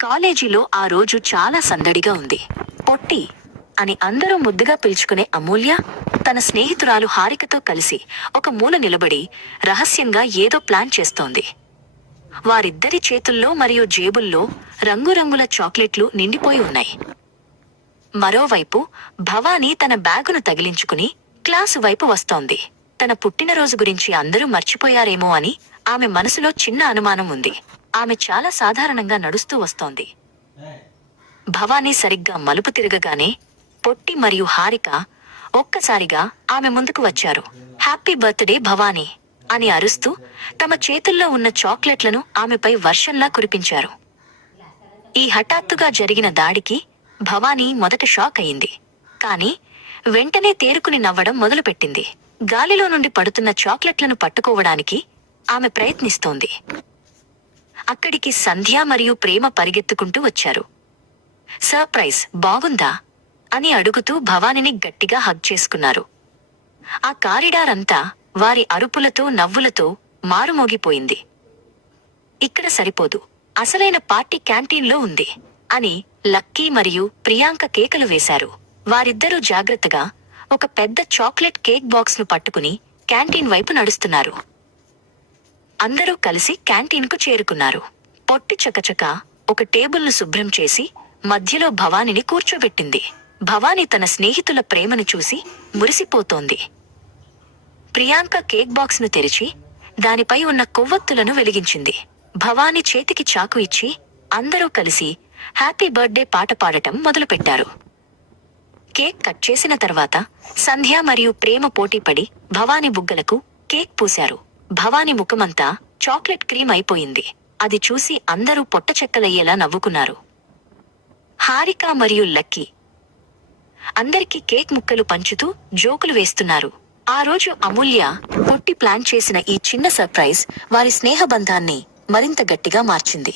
కాలేజీలో ఆ రోజు చాలా సందడిగా ఉంది. పొట్టి అని అందరూ ముద్దుగా పిలుచుకునే అమూల్య తన స్నేహితురాలు హారికతో కలిసి ఒక మూల నిలబడి రహస్యంగా ఏదో ప్లాన్ చేస్తోంది. వారిద్దరి చేతుల్లో మరియు జేబుల్లో రంగురంగుల చాక్లెట్లు నిండిపోయి ఉన్నాయి. మరోవైపు భవానీ తన బ్యాగును తగిలించుకుని క్లాసు వైపు వస్తోంది. తన పుట్టినరోజు గురించి అందరూ మర్చిపోయారేమో అని ఆమె మనసులో చిన్న అనుమానం ఉంది. ఆమె చాలా సాధారణంగా నడుస్తూ వస్తోంది. భవానీ సరిగ్గా మలుపు తిరగగానే పొట్టి మరియు హారిక ఒక్కసారిగా ఆమె ముందుకు వచ్చారు. హ్యాపీ బర్త్డే భవానీ అని అరుస్తూ తమ చేతుల్లో ఉన్న చాక్లెట్లను ఆమెపై వర్షంలా కురిపించారు. ఈ హఠాత్తుగా జరిగిన దాడికి భవానీ మొదట షాక్ అయింది. కానీ వెంటనే తేరుకుని నవ్వడం మొదలుపెట్టింది. గాలిలో నుండి పడుతున్న చాక్లెట్లను పట్టుకోవడానికి ఆమె ప్రయత్నిస్తోంది. అక్కడికి సంధ్య మరియు ప్రేమ పరిగెత్తుకుంటూ వచ్చారు. సర్ప్రైజ్ బాగుందా అని అడుగుతూ భవానీని గట్టిగా హగ్ చేసుకున్నారు. ఆ కారిడార్ అంతా వారి అరుపులతో నవ్వులతో మారుమోగిపోయింది. ఇక్కడ సరిపోదు, అసలైన పార్టీ క్యాంటీన్లో ఉంది అని లక్కీ మరియు ప్రియాంక కేకలు వేశారు. వారిద్దరూ జాగ్రత్తగా ఒక పెద్ద చాక్లెట్ కేక్ బాక్స్ ను పట్టుకుని క్యాంటీన్ వైపు నడుస్తున్నారు. అందరూ కలిసి క్యాంటీన్కు చేరుకున్నారు. పొట్టి చకచక ఒక టేబుల్ను శుభ్రం చేసి మధ్యలో భవానీని కూర్చోబెట్టింది. భవానీ తన స్నేహితుల ప్రేమను చూసి మురిసిపోతోంది. ప్రియాంక కేక్ బాక్స్ ను తెరిచి దానిపై ఉన్న కొవ్వొత్తులను వెలిగించింది. భవానీ చేతికి చాకు ఇచ్చి అందరూ కలిసి హ్యాపీ బర్త్డే పాట పాడటం మొదలుపెట్టారు. కేక్ కట్ చేసిన తర్వాత సంధ్య మరియు ప్రేమ పోటీపడి భవానీ బుగ్గలకు కేక్ పూశారు. భవానీ ముఖమంతా చాక్లెట్ క్రీమ్ అయిపోయింది. అది చూసి అందరూ పొట్టచెక్కలయ్యేలా నవ్వుకున్నారు. హారిక మరియు లక్కీ అందరికీ కేక్ ముక్కలు పంచుతూ జోకులు వేస్తున్నారు. ఆ రోజు అమూల్య పొట్టి ప్లాన్ చేసిన ఈ చిన్న సర్ప్రైజ్ వారి స్నేహబంధాన్ని మరింత గట్టిగా మార్చింది.